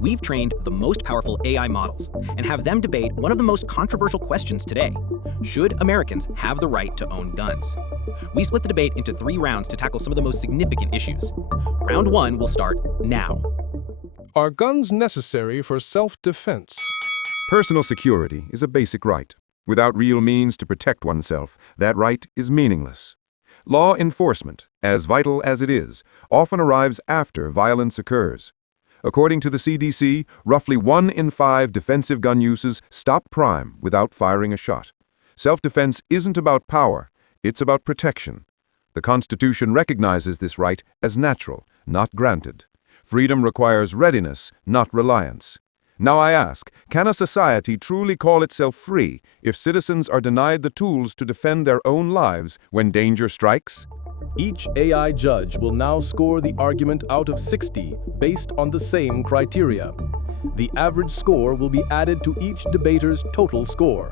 We've trained the most powerful AI models and have them debate one of the most controversial questions today. Should Americans have the right to own guns? We split the debate into 3 rounds to tackle some of the most significant issues. Round 1 will start now. Are guns necessary for self-defense? Personal security is a basic right. Without real means to protect oneself, that right is meaningless. Law enforcement, as vital as it is, often arrives after violence occurs. According to the CDC, roughly 1 in 5 defensive gun uses stop crime without firing a shot. Self-defense isn't about power, it's about protection. The Constitution recognizes this right as natural, not granted. Freedom requires readiness, not reliance. Now I ask, can a society truly call itself free if citizens are denied the tools to defend their own lives when danger strikes? Each AI judge will now score the argument out of 60 based on the same criteria. The average score will be added to each debater's total score.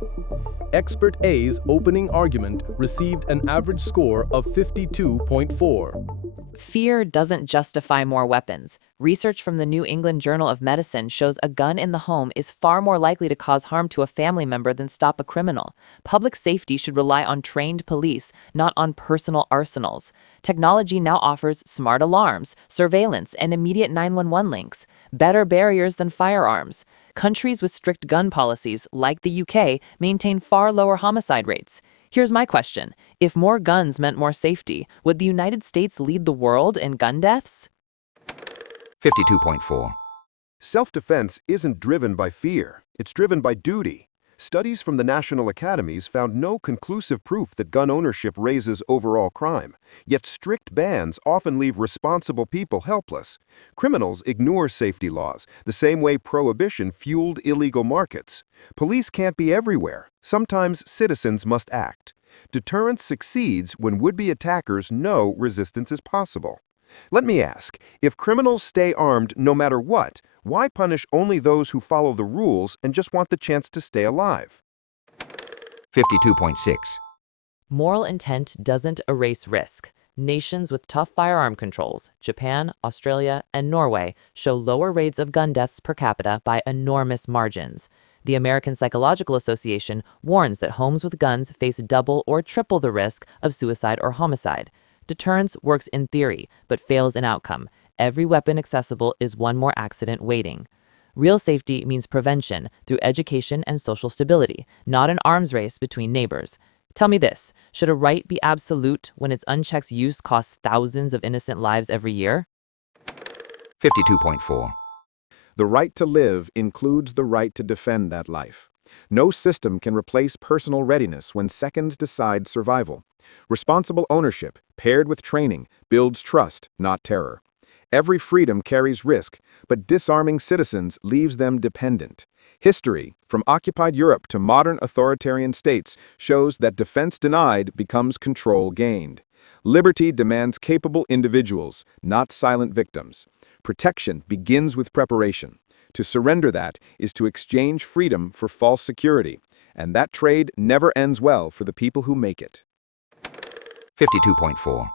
Expert A's opening argument received an average score of 52.4. Fear doesn't justify more weapons. Research from the New England Journal of Medicine shows a gun in the home is far more likely to cause harm to a family member than stop a criminal. Public safety should rely on trained police, not on personal arsenals. Technology now offers smart alarms, surveillance, and immediate 911 links, better barriers than firearms. Countries with strict gun policies, like the UK, maintain far lower homicide rates. Here's my question. If more guns meant more safety, would the United States lead the world in gun deaths? 52.4. Self-defense isn't driven by fear, it's driven by duty. Studies from the national academies found no conclusive proof that gun ownership raises overall crime, yet strict bans often leave responsible people helpless. Criminals ignore safety laws, the same way prohibition fueled illegal markets. Police can't be everywhere. Sometimes citizens must act. Deterrence succeeds when would-be attackers know resistance is possible. Let me ask, if criminals stay armed no matter what, why punish only those who follow the rules and just want the chance to stay alive? 52.6. Moral intent doesn't erase risk. Nations with tough firearm controls, Japan, Australia, and Norway, show lower rates of gun deaths per capita by enormous margins. The American Psychological Association warns that homes with guns face double or triple the risk of suicide or homicide. Deterrence works in theory, but fails in outcome. Every weapon accessible is one more accident waiting. Real safety means prevention through education and social stability, not an arms race between neighbors. Tell me this, should a right be absolute when its unchecked use costs thousands of innocent lives every year? 52.4. The right to live includes the right to defend that life. No system can replace personal readiness when seconds decide survival. Responsible ownership, paired with training, builds trust, not terror. Every freedom carries risk, but disarming citizens leaves them dependent. History, from occupied Europe to modern authoritarian states, shows that defense denied becomes control gained. Liberty demands capable individuals, not silent victims. Protection begins with preparation. To surrender that is to exchange freedom for false security, and that trade never ends well for the people who make it. 52.4.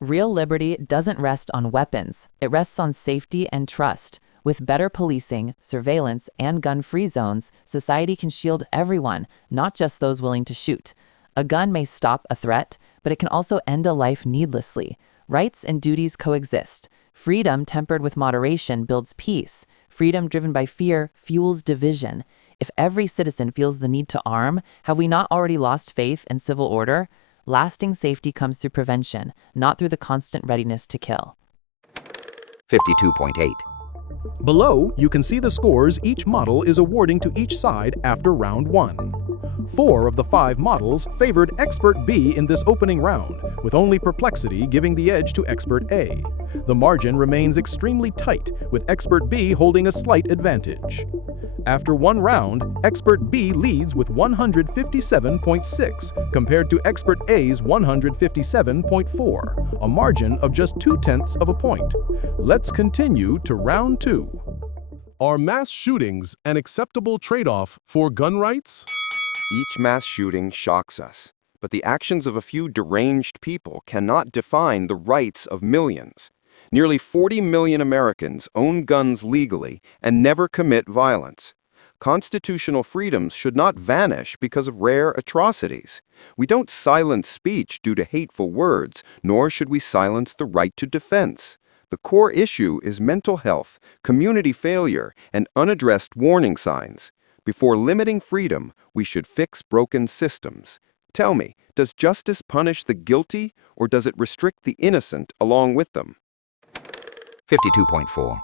Real liberty doesn't rest on weapons. It rests on safety and trust. With better policing, surveillance, and gun-free zones, society can shield everyone, not just those willing to shoot. A gun may stop a threat, but it can also end a life needlessly. Rights and duties coexist. Freedom tempered with moderation builds peace. Freedom driven by fear fuels division. If every citizen feels the need to arm, have we not already lost faith in civil order? Lasting safety comes through prevention, not through the constant readiness to kill. 52.8. Below, you can see the scores each model is awarding to each side after round 1. 4 of the 5 models favored Expert B in this opening round, with only Perplexity giving the edge to Expert A. The margin remains extremely tight, with Expert B holding a slight advantage. After 1 round, Expert B leads with 157.6 compared to Expert A's 157.4, a margin of just 0.2 of a point. Let's continue to round 2. Are mass shootings an acceptable trade-off for gun rights? Each mass shooting shocks us, but the actions of a few deranged people cannot define the rights of millions. Nearly 40 million Americans own guns legally and never commit violence. Constitutional freedoms should not vanish because of rare atrocities. We don't silence speech due to hateful words, nor should we silence the right to defense. The core issue is mental health, community failure, and unaddressed warning signs. Before limiting freedom, we should fix broken systems. Tell me, does justice punish the guilty, or does it restrict the innocent along with them? 52.4.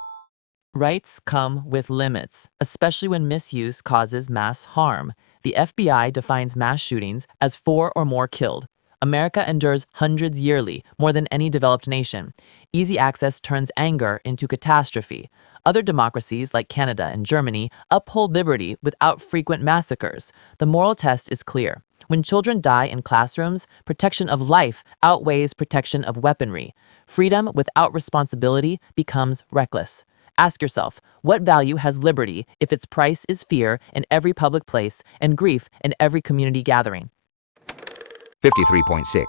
Rights come with limits, especially when misuse causes mass harm. The FBI defines mass shootings as 4 or more killed. America endures hundreds yearly, more than any developed nation. Easy access turns anger into catastrophe. Other democracies, like Canada and Germany, uphold liberty without frequent massacres. The moral test is clear. When children die in classrooms, protection of life outweighs protection of weaponry. Freedom without responsibility becomes reckless. Ask yourself, what value has liberty if its price is fear in every public place and grief in every community gathering? 53.6.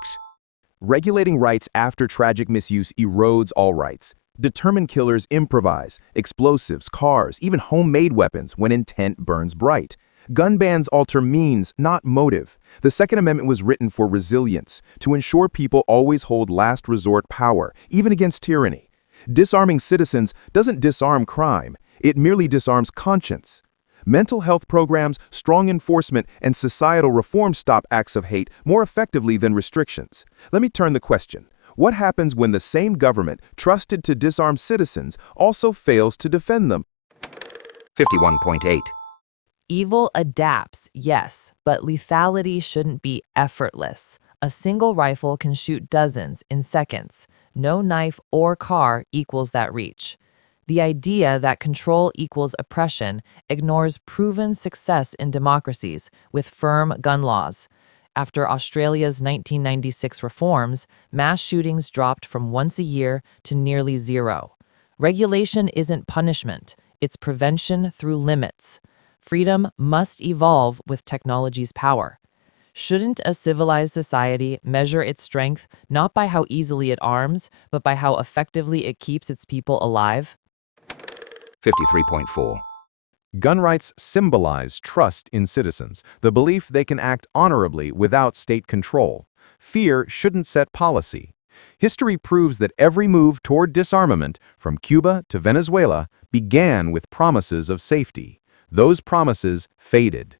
Regulating rights after tragic misuse erodes all rights. Determined killers improvise, explosives, cars, even homemade weapons when intent burns bright. Gun bans alter means, not motive. The Second Amendment was written for resilience, to ensure people always hold last resort power, even against tyranny. Disarming citizens doesn't disarm crime, it merely disarms conscience. Mental health programs, strong enforcement, and societal reform stop acts of hate more effectively than restrictions. Let me turn the question. What happens when the same government, trusted to disarm citizens, also fails to defend them? 51.8. Evil adapts, yes, but lethality shouldn't be effortless. A single rifle can shoot dozens in seconds. No knife or car equals that reach. The idea that control equals oppression ignores proven success in democracies with firm gun laws. After Australia's 1996 reforms, mass shootings dropped from once a year to nearly zero. Regulation isn't punishment, it's prevention through limits. Freedom must evolve with technology's power. Shouldn't a civilized society measure its strength not by how easily it arms, but by how effectively it keeps its people alive? 53.4. Gun rights symbolize trust in citizens, the belief they can act honorably without state control. Fear shouldn't set policy. History proves that every move toward disarmament, from Cuba to Venezuela, began with promises of safety. Those promises faded.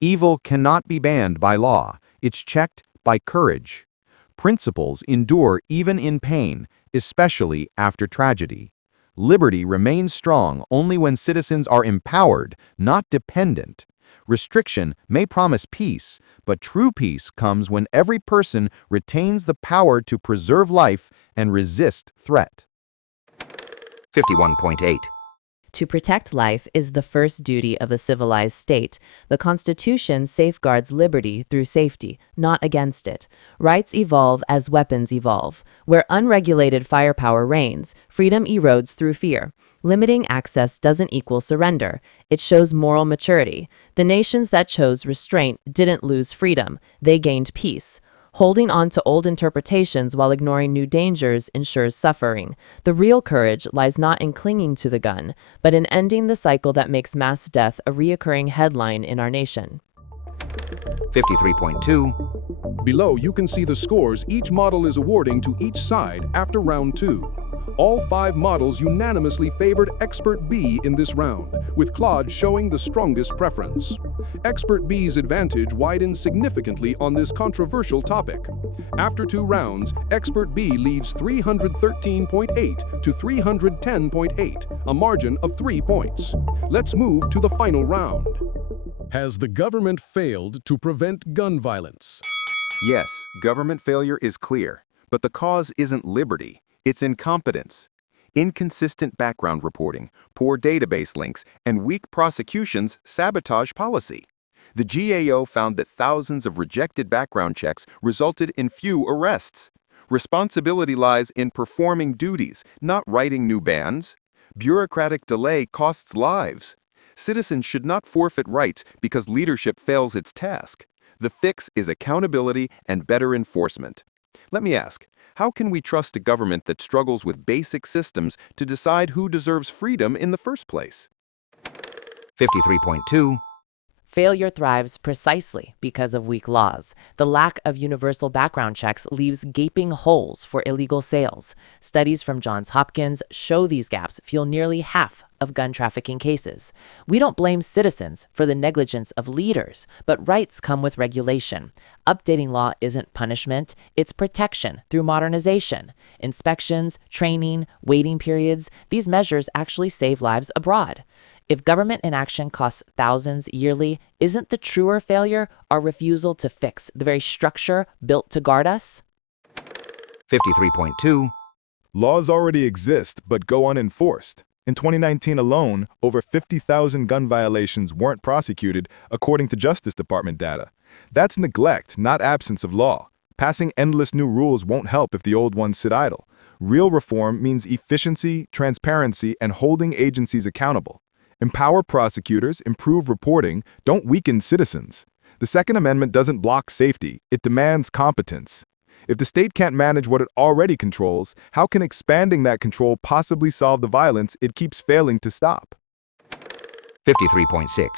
Evil cannot be banned by law. It's checked by courage. Principles endure even in pain, especially after tragedy. Liberty remains strong only when citizens are empowered, not dependent. Restriction may promise peace, but true peace comes when every person retains the power to preserve life and resist threat. 51.8. To protect life is the first duty of a civilized state. The Constitution safeguards liberty through safety, not against it. Rights evolve as weapons evolve. Where unregulated firepower reigns, freedom erodes through fear. Limiting access doesn't equal surrender. It shows moral maturity. The nations that chose restraint didn't lose freedom. They gained peace. Holding on to old interpretations while ignoring new dangers ensures suffering. The real courage lies not in clinging to the gun, but in ending the cycle that makes mass death a reoccurring headline in our nation. 53.2. Below, you can see the scores each model is awarding to each side after round 2. All 5 models unanimously favored Expert B in this round, with Claude showing the strongest preference. Expert B's advantage widens significantly on this controversial topic. After 2 rounds, Expert B leads 313.8 to 310.8, a margin of 3 points. Let's move to the final round. Has the government failed to prevent gun violence? Yes, government failure is clear, but the cause isn't liberty, it's incompetence. Inconsistent background reporting, poor database links, and weak prosecutions sabotage policy. The GAO found that thousands of rejected background checks resulted in few arrests. Responsibility lies in performing duties, not writing new bans. Bureaucratic delay costs lives. Citizens should not forfeit rights because leadership fails its task. The fix is accountability and better enforcement. Let me ask, How can we trust a government that struggles with basic systems to decide who deserves freedom in the first place? 53.2. Failure thrives precisely because of weak laws. The lack of universal background checks leaves gaping holes for illegal sales. Studies from Johns Hopkins show these gaps fuel nearly half of gun trafficking cases. We don't blame citizens for the negligence of leaders, but rights come with regulation. Updating law isn't punishment, it's protection through modernization. Inspections, training, waiting periods, these measures actually save lives abroad. If government inaction costs thousands yearly, isn't the truer failure our refusal to fix the very structure built to guard us? 53.2. Laws already exist but go unenforced. In 2019 alone, over 50,000 gun violations weren't prosecuted, according to Justice Department data. That's neglect, not absence of law. Passing endless new rules won't help if the old ones sit idle. Real reform means efficiency, transparency, and holding agencies accountable. Empower prosecutors, improve reporting, don't weaken citizens. The Second Amendment doesn't block safety, it demands competence. If the state can't manage what it already controls, how can expanding that control possibly solve the violence it keeps failing to stop? 53.6.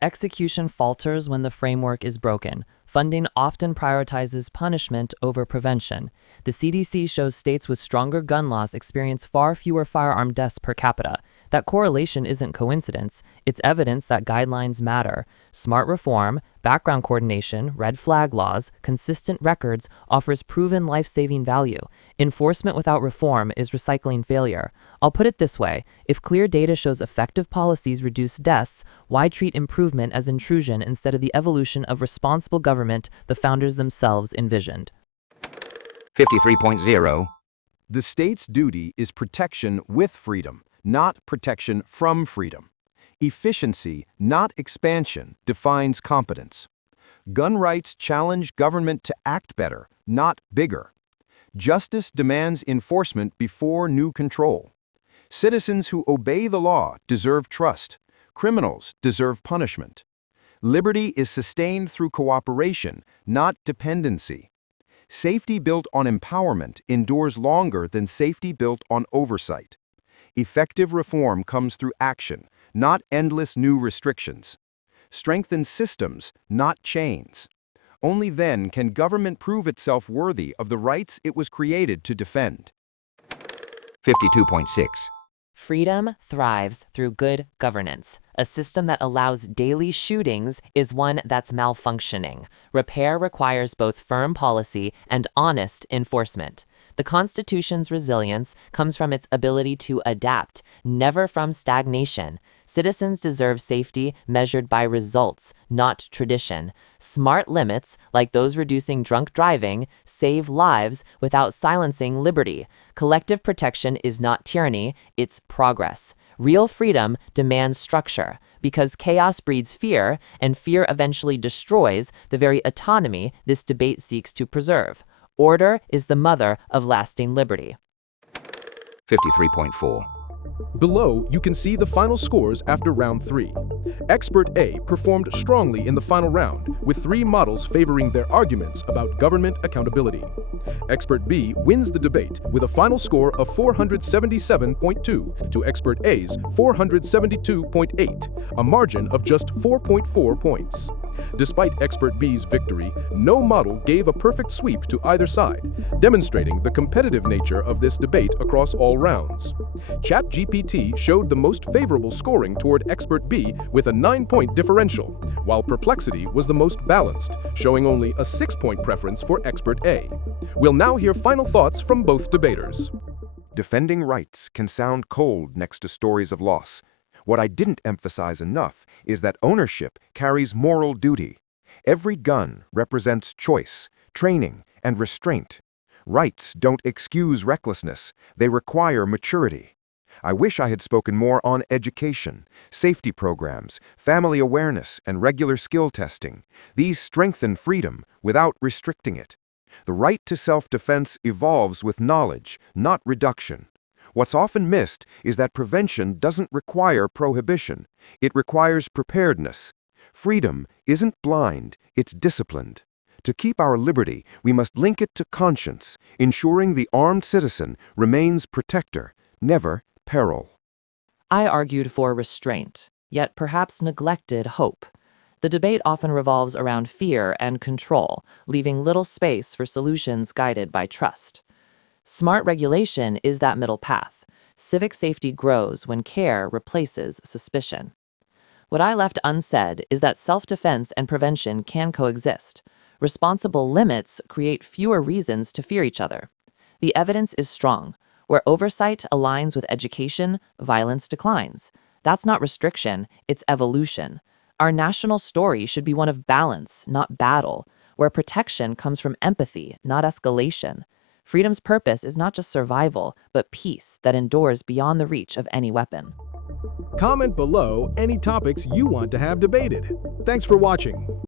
Execution falters when the framework is broken. Funding often prioritizes punishment over prevention. The CDC shows states with stronger gun laws experience far fewer firearm deaths per capita. That correlation isn't coincidence, it's evidence that guidelines matter. Smart reform, background coordination, red flag laws, consistent records offers proven life-saving value. Enforcement without reform is recycling failure. I'll put it this way, if clear data shows effective policies reduce deaths, why treat improvement as intrusion instead of the evolution of responsible government the founders themselves envisioned? 53.0. The state's duty is protection with freedom, not protection from freedom. Efficiency, not expansion, defines competence. Gun rights challenge government to act better, not bigger. Justice demands enforcement before new control. Citizens who obey the law deserve trust. Criminals deserve punishment. Liberty is sustained through cooperation, not dependency. Safety built on empowerment endures longer than safety built on oversight. Effective reform comes through action, not endless new restrictions. Strengthen systems, not chains. Only then can government prove itself worthy of the rights it was created to defend. 52.6. Freedom thrives through good governance. A system that allows daily shootings is one that's malfunctioning. Repair requires both firm policy and honest enforcement. The Constitution's resilience comes from its ability to adapt, never from stagnation. Citizens deserve safety measured by results, not tradition. Smart limits, like those reducing drunk driving, save lives without silencing liberty. Collective protection is not tyranny, it's progress. Real freedom demands structure, because chaos breeds fear, and fear eventually destroys the very autonomy this debate seeks to preserve. Order is the mother of lasting liberty. 53.4. Below, you can see the final scores after round 3. Expert A performed strongly in the final round, with 3 models favoring their arguments about government accountability. Expert B wins the debate with a final score of 477.2 to Expert A's 472.8, a margin of just 4.4 points. Despite Expert B's victory, no model gave a perfect sweep to either side, demonstrating the competitive nature of this debate across all rounds. ChatGPT showed the most favorable scoring toward Expert B with a 9-point differential, while Perplexity was the most balanced, showing only a 6-point preference for Expert A. We'll now hear final thoughts from both debaters. Defending rights can sound cold next to stories of loss. What I didn't emphasize enough is that ownership carries moral duty. Every gun represents choice, training, and restraint. Rights don't excuse recklessness, they require maturity. I wish I had spoken more on education, safety programs, family awareness, and regular skill testing. These strengthen freedom without restricting it. The right to self-defense evolves with knowledge, not reduction. What's often missed is that prevention doesn't require prohibition. It requires preparedness. Freedom isn't blind, it's disciplined. To keep our liberty, we must link it to conscience, ensuring the armed citizen remains protector, never peril. I argued for restraint, yet perhaps neglected hope. The debate often revolves around fear and control, leaving little space for solutions guided by trust. Smart regulation is that middle path. Civic safety grows when care replaces suspicion. What I left unsaid is that self-defense and prevention can coexist. Responsible limits create fewer reasons to fear each other. The evidence is strong. Where oversight aligns with education, violence declines. That's not restriction, it's evolution. Our national story should be one of balance, not battle, where protection comes from empathy, not escalation. Freedom's purpose is not just survival, but peace that endures beyond the reach of any weapon. Comment below any topics you want to have debated. Thanks for watching.